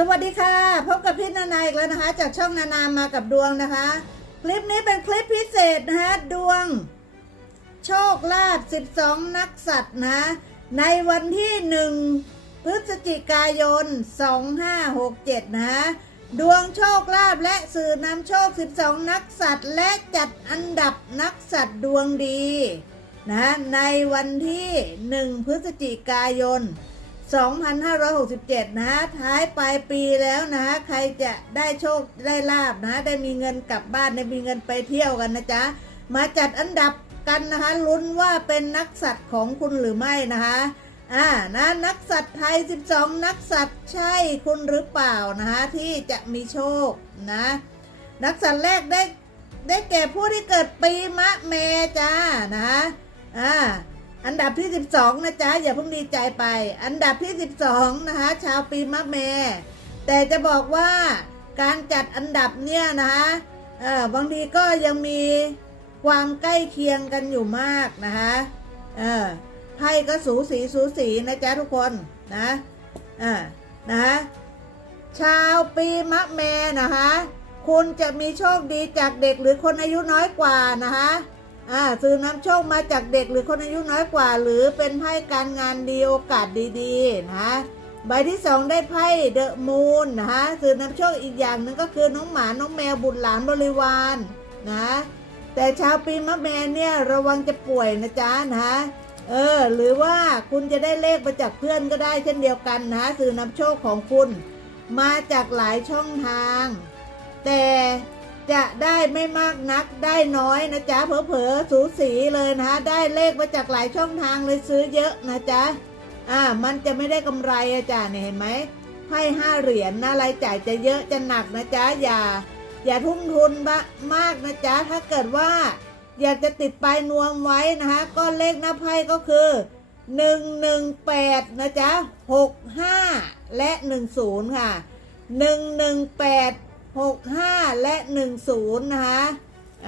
สวัสดีค่ะ พบกับพี่นานาอีกแล้วนะคะ จากช่องนานามากับดวงนะคะ คลิปนี้เป็นคลิปพิเศษนะคะดวง โชคลาภ12 นักสัตว์นะ ในวันที่ 1 พฤศจิกายน 2567 นะดวงโชคลาภและสื่อนำโชค 12 นักสัตว์ และจัดอันดับนักสัตว์ดวงดีนะในวันที่ 1 พฤศจิกายน 2567 2,567 นะท้ายปลายปีแล้วนะใครจะได้โชคได้ลาบนะ ได้มีเงินกลับบ้านได้มีเงินไปเที่ยวกันนะจ๊ะ มาจัดอันดับกันนะคะลุ้นว่าเป็นนักสัตว์ของคุณหรือไม่นะคะอ่านะนักสัตว์ไทย 12 นักสัตว์ใช่คุณหรือเปล่านะคะที่จะมีโชคนะนักสัตว์แรกได้ได้แก่ผู้ที่เกิดปีมะเมจ้านะอ่า อันดับที่ 12 นะจ๊ะ อย่าเพิ่งดีใจไป อันดับที่ 12 นะคะ ชาวปีมะเม แต่จะบอกว่าการจัดอันดับเนี่ยนะคะเออบางทีก็ยังมีความใกล้เคียงกันอยู่มากนะคะเออไพ่ก็สูสีสูสีนะจ๊ะทุกคนนะอ่านะะชาวปีมะเมนะคะ คุณจะมีโชคดีจากเด็กหรือคนอายุน้อยกว่านะคะ อ่าซื้อน้ำโชคมาจากเด็กหรือคนอายุน้อยกว่า หรือเป็นไพ่การงานดีโอกาสดีๆนะคะใบที่สองได้ไพ่เดอะมูนนะคะสื่อน้ำโชคอีกอย่างหนึ่งก็คือน้องหมาน้องแมวบุตรหลานบริวารนะแต่ชาวปีมะแมเนี่ยระวังจะป่วยนะจ๊ะนะเออหรือว่าคุณจะได้เลขมาจากเพื่อนก็ได้เช่นเดียวกันนะสื่อนำโชคของคุณ มาจากหลายช่องทาง แต่ จะได้ไม่มากนักได้น้อยนะจ๊ะเผลอๆสูสีเลยนะคะได้เลขมาจากหลายช่องทางเลยซื้อเยอะนะจ๊ะอ่ามันจะไม่ได้กำไรอาจารย์เนี่ยเห็นไหมไพ่ห้าเหรียญนะรายจ่ายจะเยอะจะหนักนะจ๊ะอย่า อย่าทุ่มทุนบะมากนะจ๊ะถ้าเกิดว่า อยากจะติดปลายนวมไว้นะคะก็เลขหน้าไพ่ก็คือหนึ่งหนึ่งแปดนะจ๊ะหกห้าและหนึ่งศูนย์ค่ะหนึ่งหนึ่งแปด หกห้าและหนึ่งศูนย์นะคะ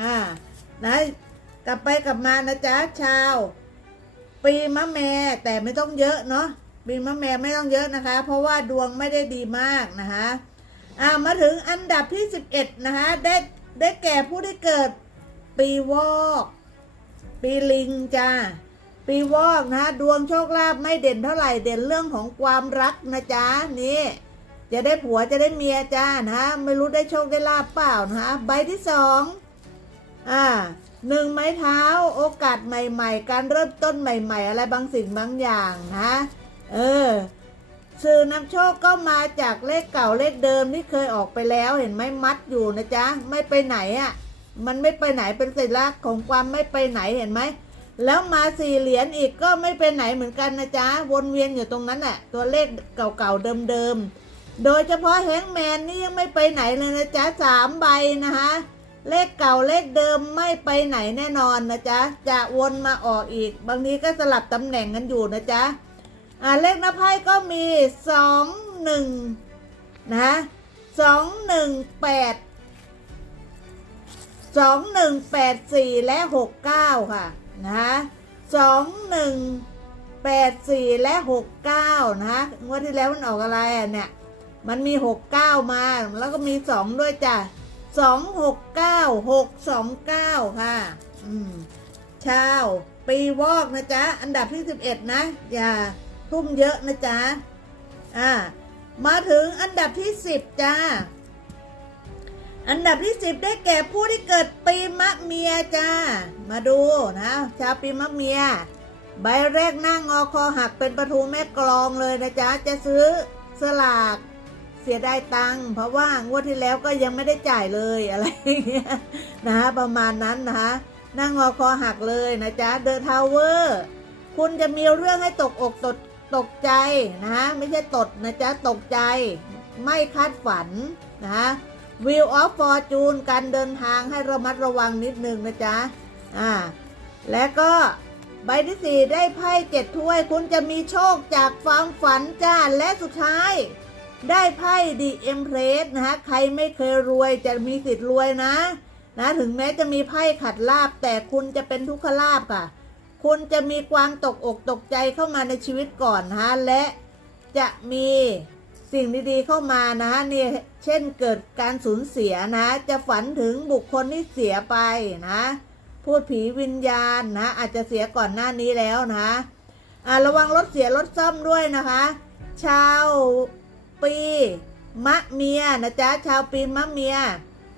อ่านะกลับไปกลับมานะจ๊ะชาว ปีมะแม่แต่ไม่ต้องเยอะเนาะปีมะแม่ไม่ต้องเยอะนะคะ เพราะว่าดวงไม่ได้ดีมากนะคะอ่ามาถึงอันดับที่ 11 นะคะได้ได้แก่ผู้ที่เกิดปีวอกปีลิงจ้าปีวอกนะดวงโชคลาภไม่เด่นเท่าไหร่เด่นเรื่องของความรักนะจ๊ะนี่ จะได้ผัวจะได้เมียจ้านะไม่รู้ได้โชคได้ลาบเปล่านะคะใบที่สองอ่าหนึ่งไม้เท้าโอกาสใหม่ ๆ การเริ่มต้นใหม่ ๆ อะไรบางสิ่งบางอย่างนะเออสื่อนำโชคก็มาจากเลขเก่าเลขเดิมที่เคยออกไปแล้วเห็นไหมมัดอยู่นะจ๊ะไม่ไปไหนอะ่ะมันไม่ไปไหนเป็นสัญลักษณ์ของความไม่ไปไหนเห็นไหมแล้วมาสี่เหรียญอีกก็ไม่ไปไหนเหมือนกันนะจ๊ะวนเวียนอยู่ตรงนั้นแหละตัวเลขเก่าๆเดิมๆ โดยเฉพาะแฮงแมนนี่ยังไม่ไปไหนเลยนะจ๊ะสามใบนะคะ เลขเก่าเลขเดิมไม่ไปไหนแน่นอนนะจ๊ะ จะวนมาออกอีก บางทีก็สลับตำแหน่งกันอยู่นะจ๊ะ อ่าเลขหน้าไพ่ก็มีสองหนึ่งนะสองหนึ่งแปดสองหนึ่งแปดสี่และหกเก้าค่ะนะสองหนึ่งแปดสี่และหกเก้านะงวดที่แล้วมันออกอะไรอะเนี่ย มันมีหกเก้ามา แล้วก็มีสองด้วยจ้ะสองหกเก้าหกสองเก้าค่ะ อืมชาวปีวอกนะจ๊ะ อันดับที่สิบเอ็ดนะ อย่าทุ่มเยอะนะจ๊ะ อ่า มาถึงอันดับที่สิบจ้า อันดับที่สิบได้แก่ผู้ที่เกิดปีมะเมียจ้า มาดูนะ ชาวปีมะเมีย ใบแรกหน้างอคอหักเป็นประตูแม่กลองเลยนะจ๊ะ จะซื้อสลาก เสียได้ตังค์เพราะว่างวดที่แล้วก็ยังไม่ได้จ่ายเลยอะไรเงี้ยนะคะประมาณนั้นนะคะนั่งงอคอหักเลยนะจ๊ะเดอะทาวเวอร์คุณจะมีเรื่องให้ตกอกตกตกใจนะไม่ใช่ตดนะจ๊ะตกใจไม่คาดฝันนะวิวออฟฟอร์จูนการเดินทางให้ระมัดระวังนิดนึงนะจ๊ะอ่าและก็ใบที่สี่ได้ไพ่เจ็ดถ้วย คุณจะมีโชคจากความฝันจ้าและสุดท้าย ได้ไพ่ดีเอ็มเพรสนะฮะใครไม่เคยรวยจะมีสิทธิ์รวยนะนะถึงแม้จะมีไพ่ขัดลาบ แต่คุณจะเป็นทุกขลาบค่ะ คุณจะมีความตกอกตกใจเข้ามาในชีวิตก่อนนะฮะและจะมีสิ่งดีๆเข้ามานะเนี่ยเช่นเกิดการสูญเสียนะ จะฝันถึงบุคคลที่เสียไปนะ พูดผีวิญญาณนะ อาจจะเสียก่อนหน้านี้แล้วนะอ่าระวังรถเสียรถซ่อมด้วยนะคะ ชาว ปี มะเมียนะจ๊ะชาวปีมะเมีย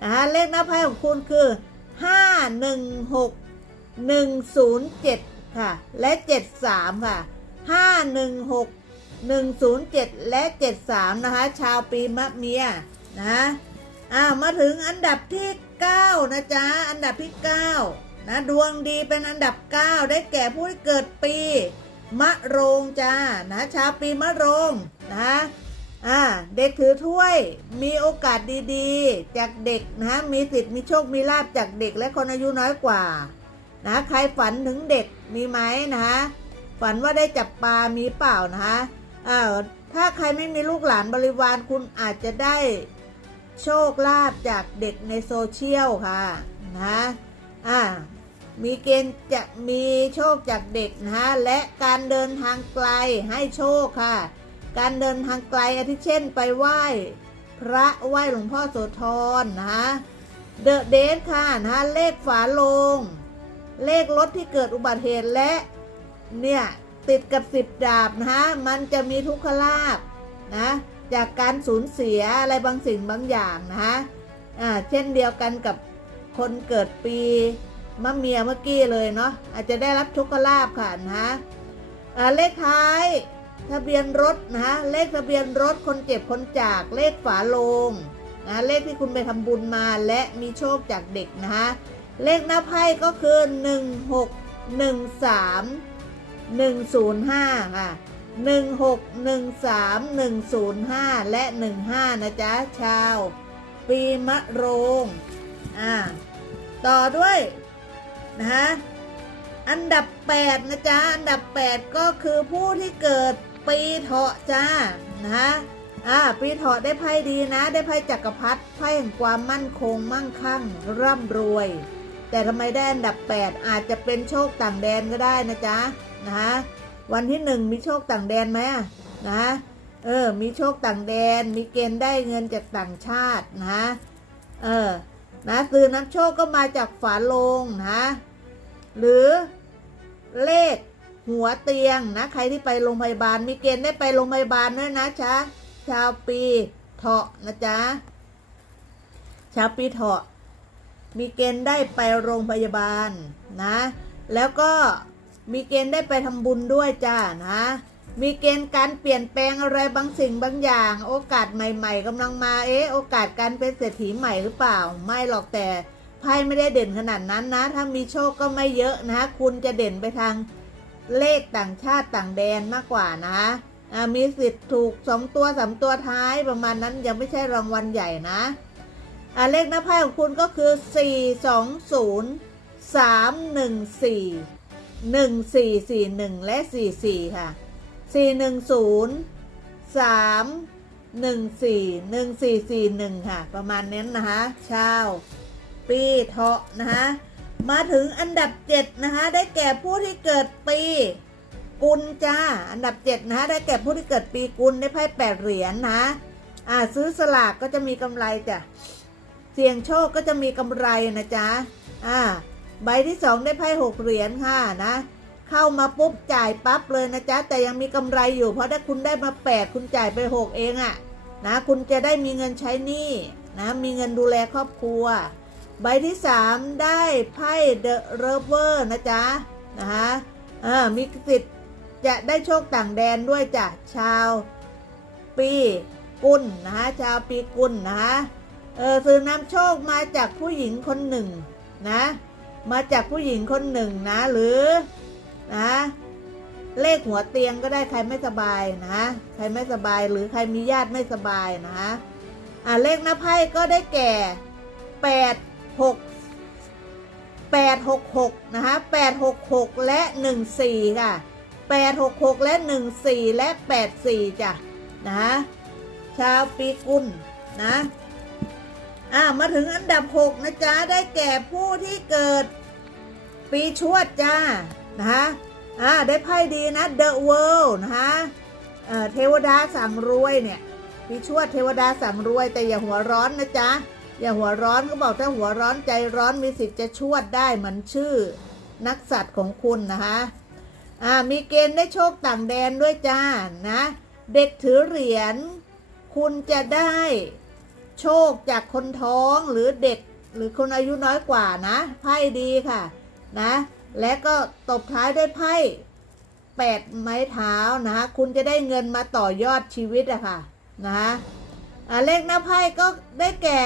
นะคะเลขหน้าไพ่ของคุณคือ 5 1 6 1 0 7 ค่ะ และ 73 ค่ะ 5 1 6 107 และ 73 นะคะ ชาวปีมะเมียนะอ่ามาถึงอันดับที่ 9 นะจ๊ะ อันดับที่ 9 นะ ดวงดีเป็นอันดับ 9 ได้แก่ผู้ที่เกิดปี มะโรงจ้า นะ ชาวปีมะโรง นะ อ่าเด็กถือถ้วยมีโอกาสดีๆ จากเด็กนะมีสิทธิ์มีโชคมีลาบจากเด็กและคนอายุน้อยกว่านะใครฝันถึงเด็กมีไหมนะฝันว่าได้จับปลามีเปล่านะคะอ้าถ้าใครไม่มีลูกหลานบริวารคุณอาจจะได้โชคลาภจากเด็กในโซเชียลค่ะนะอ่ามีเกณฑ์จะมีโชคจากเด็กนะและการเดินทางไกลให้โชคค่ะ การเดินทางไกลอาทิเช่นไปไหว้พระไหว้หลวงพ่อโสธรนะคะเดอะเดทค่ะนะเลขฝาโลง เลขรถที่เกิดอุบัติเหตุและ เนี่ยติดกับสิบดาบนะฮะมันจะมีทุกขลาบนะจากการสูญเสียอะไรบางสิ่งบางอย่างนะฮะอ่าเช่นเดียวกันกับคนเกิดปีมะเมียเมื่อกี้เลยเนาะอาจจะได้รับทุกขลาบค่ะนะฮะเลขท้าย ทะเบียนรถนะฮะเลขทะเบียนรถคนเจ็บคนจากเลขฝาโลงนะเลขที่คุณไปทำบุญมาและมีโชคจากเด็กนะฮะเลขหน้าไพ่ก็คือ 1 6 1 3 105 ค่ะ 16 13 105 และ 15 นะจ๊ะ ชาว ปีมะโรง อ่า ต่อด้วย นะฮะ อันดับ 8 นะจ๊ะ อันดับ 8 ก็คือผู้ที่เกิด ปีเถาะจ้านะฮะอ่าปีเถาะได้ไพ่ดีนะ ได้ไพ่จักรพรรดิไพ่แห่งความมั่นคงมั่งคั่ง ร่ำรวย แต่ทำไมได้อันดับ 8 อาจจะเป็นโชคต่างแดนก็ได้นะจ๊ะนะฮะวันที่หนึ่งมีโชคต่างแดนไหมอะนะเออ มีโชคต่างแดน มีเกณฑ์ได้เงินจากต่างชาตินะเออนะซื้อน้ำโชคก็มาจากฝาโลงนะหรือเลข หัวเตียงนะ ใครที่ไปโรงพยาบาลมีเกณฑ์ได้ไปโรงพยาบาลด้วยนะจ๊ะชาวปีเถาะนะจ๊ะชาวปีเถาะมีเกณฑ์ได้ไปโรงพยาบาลนะ แล้วก็มีเกณฑ์ได้ไปทำบุญด้วยจ้านะ มีเกณฑ์การเปลี่ยนแปลงอะไรบางสิ่งบางอย่าง โอกาสใหม่ ๆกำลังมาเอ๊ะโอกาสการเป็นเศรษฐีใหม่หรือเปล่า ไม่หรอกแต่ไพ่ไม่ได้เด่นขนาดนั้นนะ ถ้ามีโชคก็ไม่เยอะนะ คุณจะเด่นไปทาง เลขต่างชาติต่างแดนมากกว่านะอ่ามีสิทธิ์ถูกสองตัวสามตัวท้ายประมาณนั้นยังไม่ใช่รางวัลใหญ่นะอ่าเลขหน้าไพ่ของคุณก็คือสี่สองศูนย์สามหนึ่งสี่หนึ่งสี่สี่หนึ่งและสี่สี่ค่ะสี่หนึ่งศูนย์สามหนึ่งสี่หนึ่งสี่สี่หนึ่งค่ะ ประมาณนี้นะคะชาว ปีเถาะนะคะ มาถึงอันดับเจ็ดนะคะ ได้แก่ผู้ที่เกิดปีกุลจ้า อันดับเจ็ดนะคะได้แก่ผู้ที่เกิดปีกุลได้ไพ่แปดเหรียญนะอ่าซื้อสลากก็จะมีกำไรจ้ะเสี่ยงโชคก็จะมีกำไรนะจ๊ะอ่าใบที่สองได้ไพ่หกเหรียญค่ะนะเข้ามาปุ๊บจ่ายปั๊บเลยนะจ๊ะแต่ยังมีกำไรอยู่เพราะถ้าคุณได้มาแปดคุณจ่ายไปหกเองอะนะคุณจะได้มีเงินใช้หนี้นะมีเงินดูแลครอบครัว ใบที่สามได้ไพ่เดอะเรเวอร์นะจ๊ะนะคะอ่ามีสิทธิ์จะได้โชคต่างแดนด้วยจ้ะชาวปีกุลนะคะชาวปีกุลนะคะเออซื้อนำโชคมาจากผู้หญิงคนหนึ่งนะมาจากผู้หญิงคนหนึ่งนะหรือนะเลขหัวเตียงก็ได้ใครไม่สบายนะใครไม่สบายหรือใครมีญาติไม่สบายนะคะอ่าเลขหน้าไพ่ก็ได้แก่แปด หกแปดหกหกนะคะแปดหกหกและหนึ่งสี่ค่ะแปดหกหกและหนึ่งสี่และแปดสี่จ้ะนะชาวปีกุลนะอ่ามาถึงอันดับ6นะจ๊ะได้แก่ผู้ที่เกิดปีชวดจ้านะคะอ่าได้ไพ่ดีนะ The World นะคะเอ่อเทวดาสั่งรวยเนี่ยปีชวดเทวดาสั่งรวยแต่อย่าหัวร้อนนะจ๊ะ อย่าหัวร้อนก็บอกถ้าหัวร้อนใจร้อนมีสิทธิ์จะชวดได้เหมือนชื่อ นักสัตว์ของคุณนะคะอ่ามีเกณฑ์ได้โชคต่างแดนด้วยจ้านะ เด็กถือเหรียญคุณจะได้โชคจากคนท้องหรือเด็กหรือคนอายุน้อยกว่านะไพ่ดีค่ะนะ และก็ตบท้ายด้วยไพ่แปดไม้เท้านะคุณจะได้เงินมาต่อยอดชีวิตอะค่ะนะคะเลขหน้าไพ่ก็ได้แก่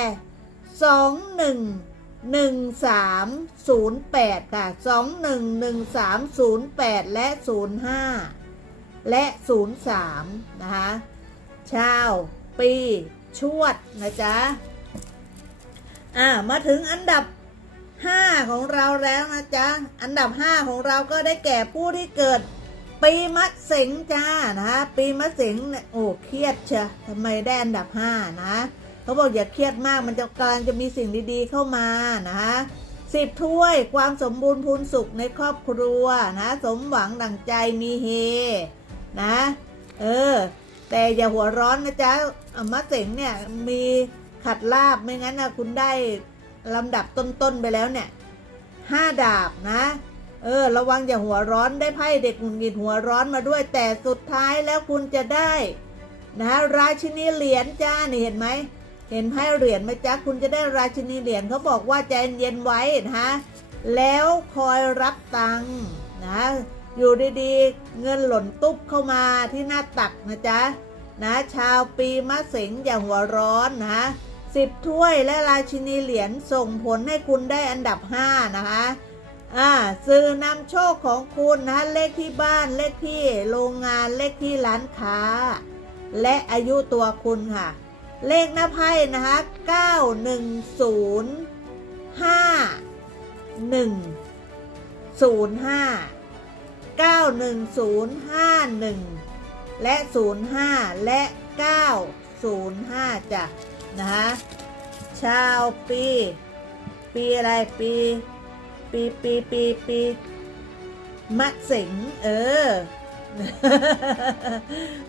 สองหนึ่งหนึ่งสามศูนย์แปดค่ะสองหนึ่งหนึ่งสามศูนย์แปดและศูนย์ห้าและ03นะคะชาวปีชวดนะจ๊ะ อ่า มาถึงอันดับ5ของเราแล้วนะจ๊ะ อันดับ5ของเราก็ได้แก่ผู้ที่เกิด ปีมะเสงจ้านะคะปีมะเสงโอ้เครียดเชะทำไมได้อันดับ5นะ เขาบอกอย่าเครียดมากมันจะกำลังจะมีสิ่งดีๆเข้ามานะคะสิบถ้วยความสมบูรณ์พูนสุขในครอบครัวนะสมหวังดั่งใจมีเฮนะเออแต่อย่าหัวร้อนนะจ๊ะมะเสงเนี่ยมีขัดลาบไม่งั้นนะคุณได้ลำดับต้นๆไปแล้วเนี่ยห้าดาบนะ เออ ระวังอย่าหัวร้อนได้ไพ่เด็กหงุดหงิดหัวร้อนมาด้วยแต่สุดท้ายแล้วคุณจะได้ นะราชินีเหรียญจ้านี่เห็นไหม เห็นไพ่เหรียญไหมจ๊ะคุณจะได้ราชินีเหรียญเขาบอกว่าใจเย็นไว้นะแล้วคอยรับตังค์นะอยู่ดีๆ เงินหล่นตุ๊บเข้ามาที่หน้าตักนะจ๊ะนะชาวปีมะเสงอย่าหัวร้อนนะสิบถ้วยและราชินีเหรียญส่งผลให้คุณได้อันดับ 5 นะคะอ่าสื่อนำโชคของคุณนะเลขที่บ้านเลขที่โรงงานเลขที่ร้านค้า และอายุตัวคุณค่ะ เลขหน้าไพ่นะคะ910 5 1 05 91051 และ 05 และ 905จ้ะนะคะชาวปี ปีอะไรปี ปีปีปีปีมะเสงเออ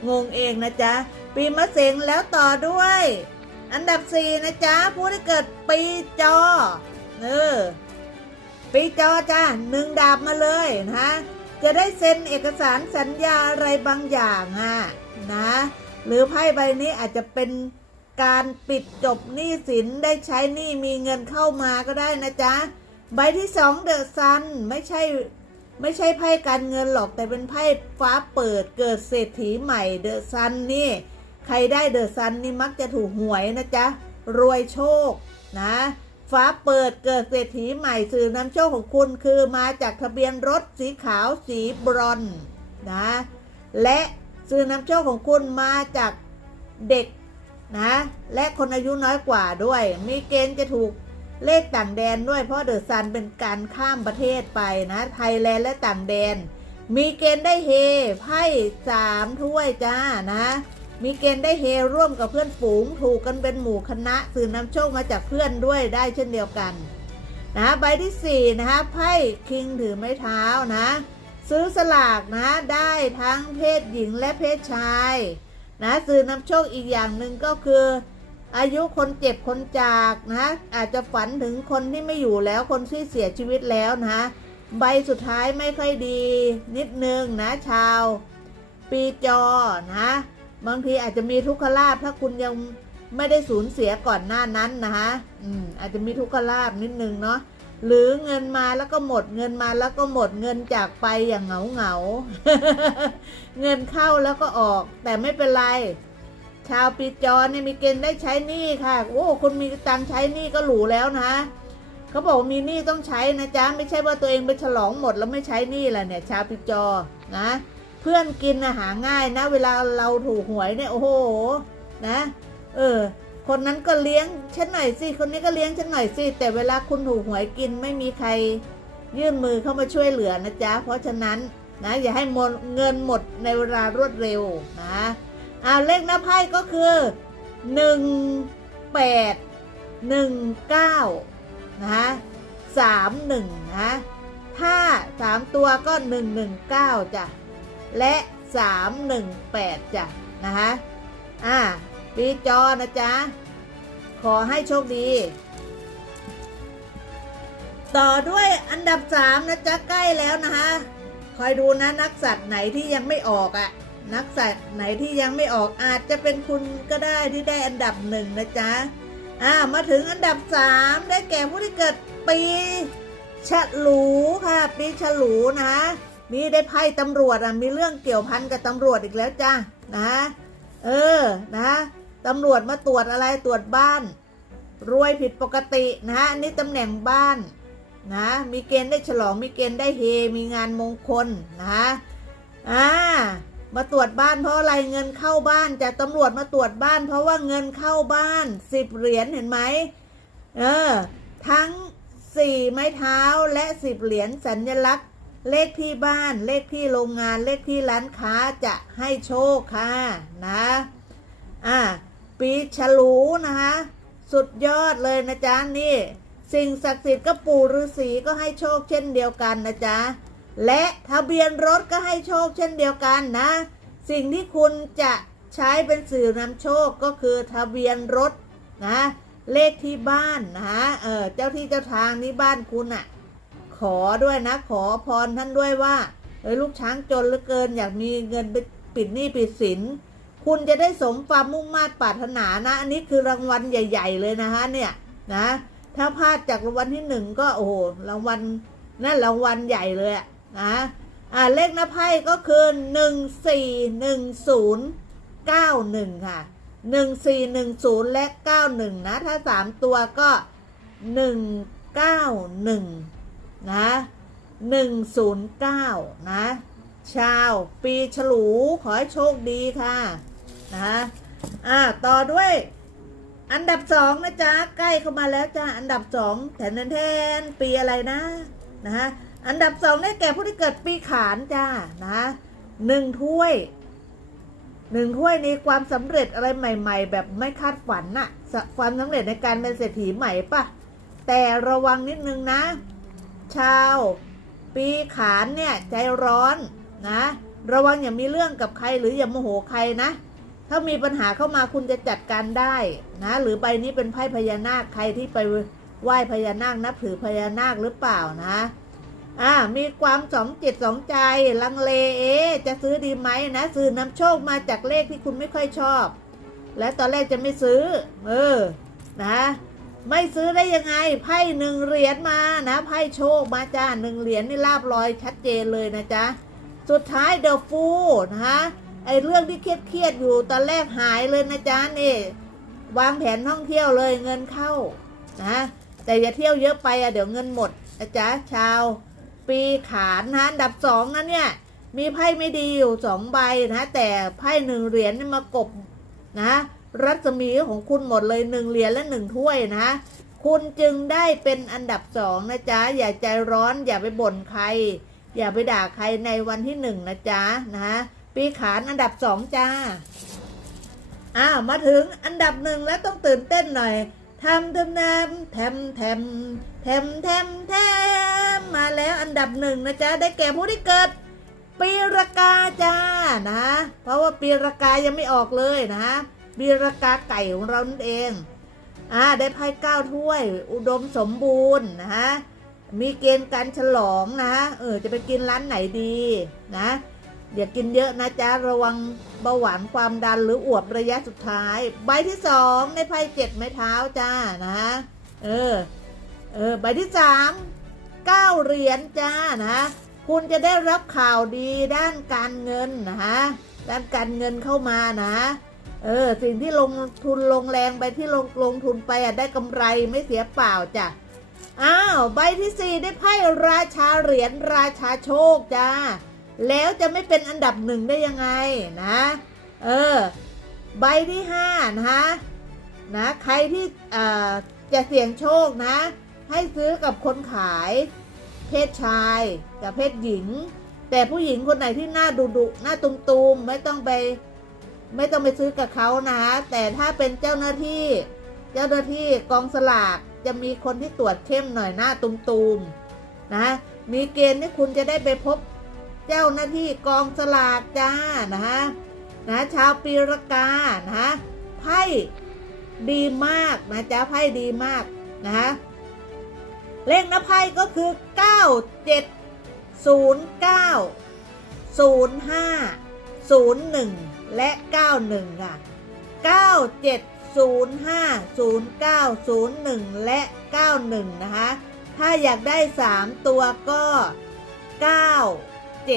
งงเองนะจ๊ะ ปีมะเสงแล้วต่อด้วย อันดับสี่นะจ๊ะ ผู้ที่เกิดปีจอเออปีจอจ้าหนึ่งดาบมาเลยนะจะได้เซ็นเอกสารสัญญาอะไรบางอย่างอะนะ หรือไพ่ใบนี้อาจจะเป็นการปิดจบหนี้สินได้ใช้หนี้มีเงินเข้ามาก็ได้นะจ๊ะ ใบที่สองเดอะซันไม่ใช่ ไม่ใช่ไพ่การเงินหรอกแต่เป็นไพ่ฟ้าเปิดเกิดเศรษฐีใหม่เดอะซันนี่ ใครได้เดอะซันนี่มักจะถูกหวยนะจ๊ะ รวยโชคนะ ฟ้าเปิดเกิดเศรษฐีใหม่สื่อนำโชคของคุณคือมาจากทะเบียนรถสีขาวสีบรอนนะ และสื่อนำโชคของคุณมาจากเด็กนะ และคนอายุน้อยกว่าด้วย มีเกณฑ์จะถูก เลขต่างแดนด้วยเพราะเดอะซันเป็นการข้ามประเทศไปนะไทยแลนด์และต่างแดน มีเกณฑ์ได้เฮไพ่สามถ้วยจ้านะ มีเกณฑ์ได้เฮร่วมกับเพื่อนฝูง ถูกกันเป็นหมู่คณะสื่อนำโชคมาจากเพื่อนด้วยได้เช่นเดียวกันนะใบที่ 4 นะคะไพ่คิงถือไม้เท้านะ ซื้อสลากนะได้ทั้งเพศหญิงและเพศชาย นะสื่อนำโชคอีกอย่างหนึ่งก็คือ อายุคนเจ็บคนจากนะอาจจะฝันถึงคนที่ไม่อยู่แล้วคนที่เสียชีวิตแล้วนะใบสุดท้ายไม่ค่อยดี นิดนึงนะชาว ปีจอนะบางทีอาจจะมีทุกขลาภถ้าคุณยังไม่ได้สูญเสียก่อนหน้านั้นนะคะอืมอาจจะมีทุกขลาภนิดนึงเนาะหรือเงินมาแล้วก็หมดเงินมาแล้วก็หมดเงินจากไปอย่างเหงาเหงาเงินเข้าแล้วก็ออกแต่ไม่เป็นไร ชาวปีจอเนี่ยมีเกณฑ์ได้ใช้หนี้ค่ะ โอ้คุณมีตังใช้หนี้ก็หรูแล้วนะเขาบอกมีหนี้ต้องใช้นะจ๊ะไม่ใช่ว่าตัวเองไปฉลองหมดแล้วไม่ใช้หนี้แหละเนี่ย ชาวปีจอนะ เพื่อนกินอาหาง่ายนะ เวลาเราถูกหวยเนี่ยโอ้โหนะ เออ คนนั้นก็เลี้ยงฉันหน่อยสิคนนี้ก็เลี้ยงฉันหน่อยสิแต่เวลาคุณถูกหวยกินไม่มีใครยื่นมือเข้ามาช่วยเหลือนะจ๊ะเพราะฉะนั้นนะอย่าให้เงินหมดในเวลารวดเร็วนะ อ่าเลขหน้าไพ่ก็คือหนึ่งแปดหนึ่งเก้านะสามหนึ่งนะถ้าสามตัวก็หนึ่งหนึ่งเก้าจ้ะ และ318จ้ะนะคะอ่าปีจอนะจ๊ะ ขอให้โชคดี ต่อด้วยอันดับสามนะจ๊ะ ใกล้แล้วนะคะคอยดูนะนักสัตว์ไหนที่ยังไม่ออกอะ่ะ นักสัตว์ไหนที่ยังไม่ออกอาจจะเป็นคุณก็ได้ที่ได้อันดับหนึ่งนะจ๊ะอ่ามาถึงอันดับสามได้แก่ผู้ที่เกิดปีฉลูค่ะ ปีฉลูนะมีได้ไพ่ตำรวจอะมีเรื่องเกี่ยวพันกับตำรวจอีกแล้วจ้านะเออนะตำรวจมาตรวจอะไรตรวจบ้าน รวยผิดปกตินะอันนี้ตำแหน่งบ้านนะมีเกณฑ์ได้ฉลองมีเกณฑ์ได้เฮมีงานมงคลนะอ่า มาตรวจบ้านเพราะอะไรเงินเข้าบ้านจากตำรวจมาตรวจบ้าน เพราะว่าเงินเข้าบ้านสิบเหรียญเห็นไหมเออ ทั้งสี่ไม้เท้าและสิบเหรียญสัญลักษณ์ เลขที่บ้านเลขที่โรงงานเลขที่ร้านค้าจะให้โชคค่ะนะอ่าปีฉลูนะคะ สุดยอดเลยนะจ๊ะนี่ สิ่งศักดิ์สิทธิ์ก็ปู่ฤาษีก็ให้โชคเช่นเดียวกันนะจ๊ะ และทะเบียนรถก็ให้โชคเช่นเดียวกันนะ สิ่งที่คุณจะใช้เป็นสื่อนำโชคก็คือทะเบียนรถนะ เลขที่บ้านนะเออเจ้าที่เจ้าทางนี่บ้านคุณอะขอด้วยนะ ขอพรท่านด้วยว่าเออลูกช้างจนเหลือเกินอยากมีเงินไปปิดหนี้ปิดสิน คุณจะได้สมความมุ่งมา่ปรารถนานะ อันนี้คือรางวัลใหญ่ ๆ เลยนะคะเนี่ยนะ ถ้าพลาดจากรางวัลที่หนึ่งก็โอ้โหรางวัลนั่นรางวัลใหญ่เลยอะ นะอ่าเลขหน้าไพ่ก็คือหนึ่งสี่หนึ่งศูนย์เก้าหนึ่งค่ะหนึ่งสี่หนึ่งศูนย์และเก้าหนึ่งนะ ถ้าสามตัวก็หนึ่งเก้าหนึ่งนะหนึ่งศูนย์เก้านะ ชาวปีฉลูขอให้โชคดีค่ะนะอ่าต่อด้วยอันดับสองนะจ๊ะ ใกล้เข้ามาแล้วจ้าอันดับสองแทนแทนปีอะไรนะ นะฮะ อันดับสองได้แก่ผู้ที่เกิดปีขานจ้านะหนึ่งถ้วยหนึ่งถ้วยนี้ความสำเร็จอะไรใหม่ ๆ แบบไม่คาดฝันน่ะ ความสำเร็จในการเป็นเศรษฐีใหม่ปะแต่ระวังนิดนึงนะ ชาว ปีขานเนี่ยใจร้อนนะ ระวังอย่ามีเรื่องกับใครหรืออย่าโมโหใครนะ ถ้ามีปัญหาเข้ามาคุณจะจัดการได้นะ หรือใบนี้เป็นไพ่พญานาคใครที่ไปไหว้พญานาคนับถือพญานาคหรือเปล่านะ อ่ามีความสองจิตสองใจลังเลเอจะซื้อดีไหมนะ ซื้อนำโชคมาจากเลขที่คุณไม่ค่อยชอบ และตอนแรกจะไม่ซื้อ เออนะไม่ซื้อได้ยังไงไพ่หนึ่งเหรียญมานะไพ่โชคมาจ้าหนึ่งเหรียญนี่ลาบลอยชัดเจนเลยนะจ๊ะสุดท้ายเดอะฟูนะคะไอเรื่องที่เครียดเครียดๆอยู่ตอนแรกหายเลยนะจ๊ะนี่วางแผนท่องเที่ยวเลยเงินเข้านะแต่อย่าเที่ยวเยอะไปอะเดี๋ยวเงินหมดนะจ๊ะชาว ปีขานนะอันดับสองนะเนี่ย มีไพ่ไม่ดีอยู่สองใบนะแต่ไพ่หนึ่งเหรียญนี่มากบนะ รัศมีของคุณหมดเลยหนึ่งเหรียญและหนึ่งถ้วยนะ คุณจึงได้เป็นอันดับสองนะจ๊ะ อย่าใจร้อนอย่าไปบ่นใคร อย่าไปด่าใครในวันที่หนึ่งนะจ๊ะนะปีขานอันดับสองจ้าอ้าวมาถึงอันดับหนึ่งแล้วต้องตื่นเต้นหน่อย ทำทำนำแทมแทมแทมแทมแทมมาแล้วอันดับหนึ่งนะจ๊ะ ได้แก่ผู้ที่เกิดปีรากาจ้านะ เพราะว่าปีรากายังไม่ออกเลยนะปีรากาไก่ของเรานั่นเองอ่าได้ไพ่เก้าถ้วย อุดมสมบูรณ์นะฮะมีเกณฑ์การฉลองนะเออจะไปกินร้านไหนดีนะ อย่ากินเยอะนะจ๊ะ ระวังเบาหวานความดันหรืออวบระยะสุดท้าย ใบที่สองในไพ่เจ็ดไม้เท้าจ้านะ เออ เออ ใบที่สามเก้าเหรียญจ้านะ คุณจะได้รับข่าวดีด้านการเงินนะฮะ ด้านการเงินเข้ามานะ เออ สิ่งที่ลงทุนลงแรงไปที่ลงลงทุนไปอะได้กำไรไม่เสียเปล่าจ้ะอ้าว ใบที่สี่ได้ไพ่ราชาเหรียญราชาโชคจ้า แล้วจะไม่เป็นอันดับหนึ่งได้ยังไงนะ เออ ใบที่ห้านะคะนะ ใครที่จะเสี่ยงโชคนะ ให้ซื้อกับคนขาย เพศชายกับเพศหญิง แต่ผู้หญิงคนไหนที่หน้าดุดุหน้าตุมๆไม่ต้องไป ไม่ต้องไปซื้อกับเขานะแต่ถ้าเป็นเจ้าหน้าที่ เจ้าหน้าที่กองสลากจะมีคนที่ตรวจเข้มหน่อยหน้าตุมๆนะ มีเกณฑ์ที่คุณจะได้ไปพบ เจ้าหน้าที่กองสลากจ้านะฮะนะชาวปีรกานะไพ่ไพ่ดีมากนะจ๊ะไพ่ดีมากนะคะเลขหน้าไพ่ก็คือ 9 7 0 9 0 5 0 1 และ 91ค่ะ9 7 0 5 0 9 0 1 และ 91 นะคะ ถ้าอยากได้ 3 ตัวก็ 9 9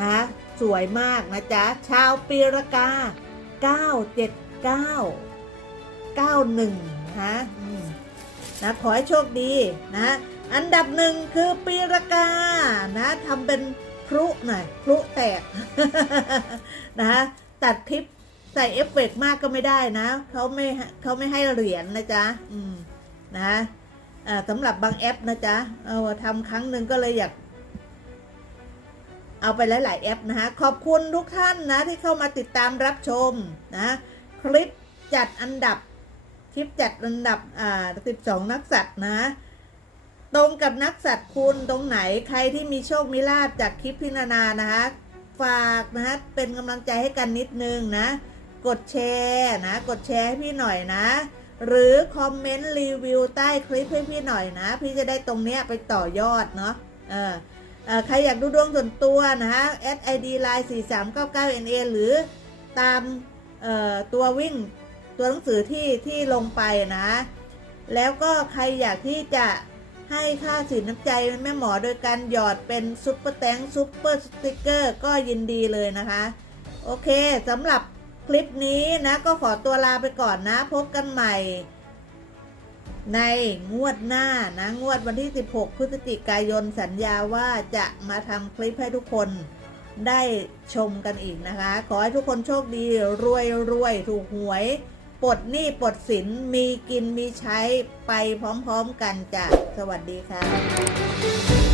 นะสวยมากนะจ๊ะ ชาวปีรากา 979 91นะนะขอให้โชคดีนะ อันดับหนึ่งคือปีรกานะทำเป็นพลุหน่อยพลุแตกนะฮะตัดคลิปใส่เอฟเฟกต์มากก็ไม่ได้นะเขาไม่เขาไม่ให้เหรียญนะจ๊ะอืมนะสำหรับบางแอปนะจ๊ะ เอาทำครั้งหนึ่งก็เลยอยาก เอาไปหลายๆแอปนะฮะขอบคุณทุกท่านนะที่เข้ามาติดตามรับชมนะคลิปจัดอันดับคลิปจัดอันดับอ่า12 นักสัตว์นะ ตรงกับนักสัตว์คุณตรงไหนใครที่มีโชคมีลาบจากคลิปพินานานะคะฝากนะฮะเป็นกำลังใจให้กันนิดนึงนะ กดแชร์นะ กดแชร์ให้พี่หน่อยนะ หรือคอมเมนต์รีวิวใต้คลิปให้พี่หน่อยนะ พี่จะได้ตรงเนี้ยไปต่อยอดเนาะเออ ใครอยากดูดวงส่วนตัวนะฮะ SID line 4399 NA หรือตามเอ่อตัววิ่งตัวหนังสือที่ที่ลงไปนะ แล้วก็ใครอยากที่จะให้ค่าสินน้ำใจแม่หมอโดยการหยอดเป็นซุปเปอร์แตงซุปเปอร์สติกเกอร์ก็ยินดีเลยนะคะ โอเคสำหรับคลิปนี้นะก็ขอตัวลาไปก่อนนะ พบกันใหม่ ในงวดหน้านะงวดวันที่ 16 พฤศจิกายนสัญญาว่าจะมาทำคลิปให้ทุกคนได้ชมกันอีกนะคะ ขอให้ทุกคนโชคดีรวยรวยถูกหวยปลดหนี้ปลดสินมีกินมีใช้ไปพร้อมๆกันจ้ะสวัสดีค่ะ